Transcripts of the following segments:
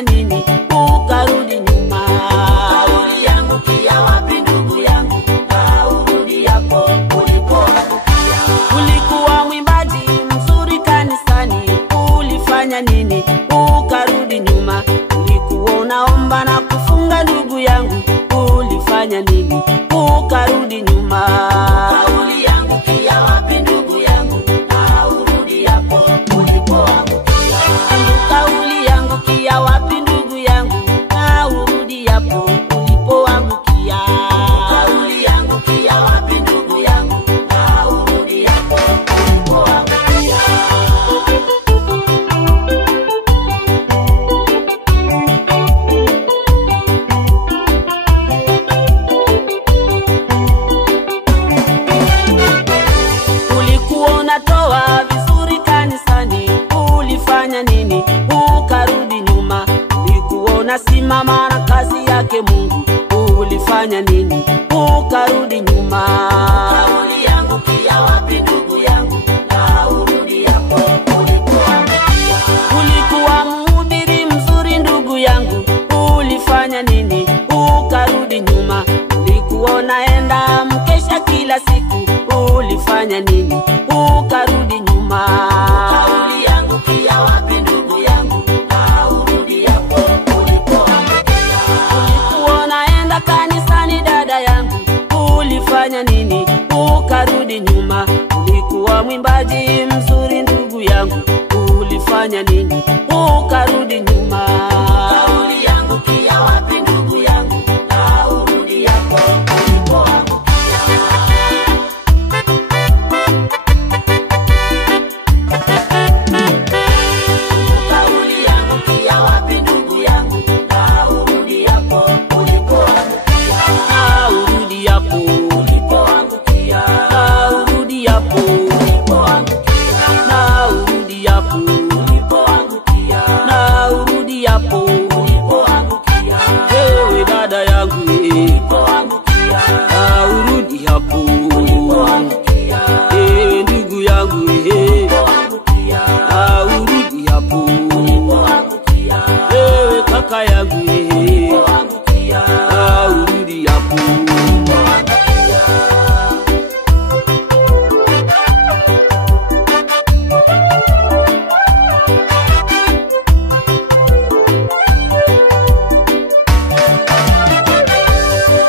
ulifanya nini ukarudi nyuma? Uliangukia wapi ndugu yangu na urudi hapo ulipoangukia? Ulikuwa mwimbaji mzuri kanisani, ulifanya nini ukarudi nyuma? Ulikuwa unaomba na kufunga ndugu yangu, ulifanya nini ukarudi nyuma? Uliangukia wapi ndugu yangu na urudi hapo ulipoangukia? Uliangukia wapi ndugu yangu na urudi hapo ulipoangukia? Uliangukia wapi ndugu yangu na urudi hapo ulipoangukia? Ulikuwa unatoa vizuri kanisani, ulifanya nini ukarudi nyuma? Ulikuwa unasimama na kazi yake Mungu, ulifanya nini ukarudi nyuma? Uliangukia wapi ndugu yangu na urudi hapo ulipoangukia? Ulikuwa mhubiri mzuri ndugu yangu, ulifanya nini ukarudi nyuma? Ulikuwa unaenda mkesha kila siku, ulifanya nini ukarudi nyuma? Uliangukia wapi ndugu yangu na urudi hapo ulipoangukia? Ulikuwa unaenda kanisani dada yangu, ulifanya nini ukarudi nyuma? Ulikuwa mwimbaji mzuri ndugu yangu, ulifanya nini ukarudi nyuma? Uliangukia wapi ndugu yangu na urudi hapo ulipoangukia? Uliangukia wapi ndugu yangu na urudi hapo ulipoangukia? Na urudi hapo ulipoangukia. Na urudi hapo ulipoangukia. Na urudi hapo ulipoangukia. Na urudi hapo ulipoangukia. Ewe dada yangu ulipoangukia. Na urudi hapo ulipoangukia. Ewe ndugu yangu ulipoangukia. Na urudi hapo ulipoangukia. Ewe kaka yangu ulipoangukia. Na urudi hapo ulipoangukia.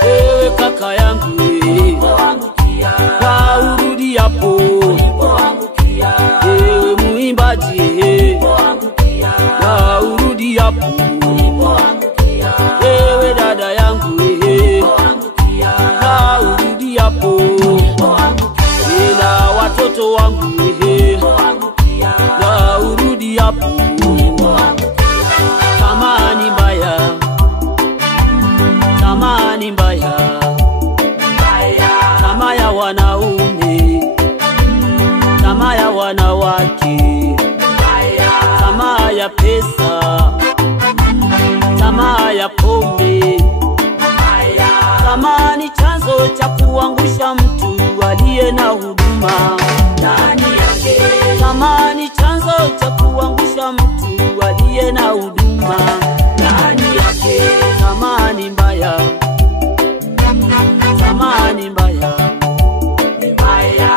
Ewe kaka yangu ulipoangukia. Na urudi hapo ulipoangukia. Ewe muimbaji ulipoangukia. Na urudi hapo ulipoangukia. Ewe dada yangu ulipoangukia. Na urudi hapo ulipoangukia. Na watoto wangu ulipoangukia. Na urudi hapo ulipoangukia. Tamani mbaya, tamani mbaya, tamaa ya wanaume, tamaa ya wanawake, tamaa ya pesa, tamaa ya pombe. Tamaa ni chanzo cha kuangusha mtu aliye na huduma ndani yake. Tamaa ni chanzo cha kuangusha mtu aliye na huduma ndani yake. Tamaa ni mbaya, tamaa ni mbaya.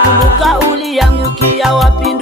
Kumbuka uliangukia wapi